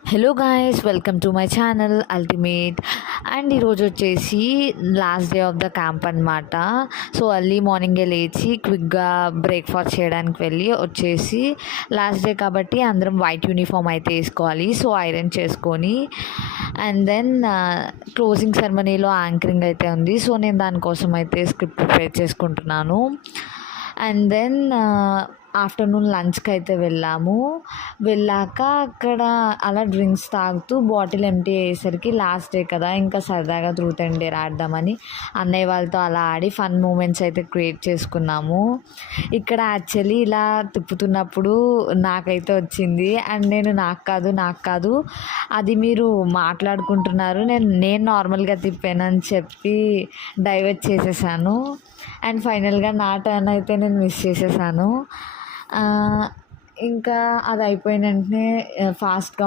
Hello guys, welcome to my channel ultimate. And ఈరోజు వచ్చేసి last day of the camp అనమాట. So early మార్నింగే లేచి క్విక్గా బ్రేక్ఫాస్ట్ చేయడానికి వెళ్ళి వచ్చేసి లాస్ట్ డే కాబట్టి అందరం వైట్ యూనిఫామ్ అయితే వేసుకోవాలి. సో ఐరన్ చేసుకొని అండ్ దెన్ క్లోజింగ్ సెరమనీలో యాంకరింగ్ అయితే ఉంది. సో నేను దానికోసం అయితే స్క్రిప్ట్ ప్రిపేర్ చేసుకుంటున్నాను. అండ్ దెన్ ఆఫ్టర్నూన్ లంచ్కి అయితే వెళ్ళాక అక్కడ అలా డ్రింక్స్ తాగుతూ బాటిల్ ఎంటీ అయ్యేసరికి లాస్ట్ డే కదా, ఇంకా సరదాగా ట్రూత్ అండ్ డేర్ ఆడదామని అన్నయ్య వాళ్ళతో అలా ఆడి ఫన్ మూమెంట్స్ అయితే క్రియేట్ చేసుకున్నాము. ఇక్కడ యాక్చువల్లీ ఇలా తిప్పుతున్నప్పుడు నాకైతే వచ్చింది. అండ్ నేను నాకు కాదు అది మీరు మాట్లాడుకుంటున్నారు, నేను నార్మల్గా తిప్పానని చెప్పి డైవర్ట్ చేసేసాను. అండ్ ఫైనల్గా నా టర్న్ అయితే నేను మిస్ చేసేసాను. ఇంకా అది అయిపోయిన వెంటనే ఫాస్ట్గా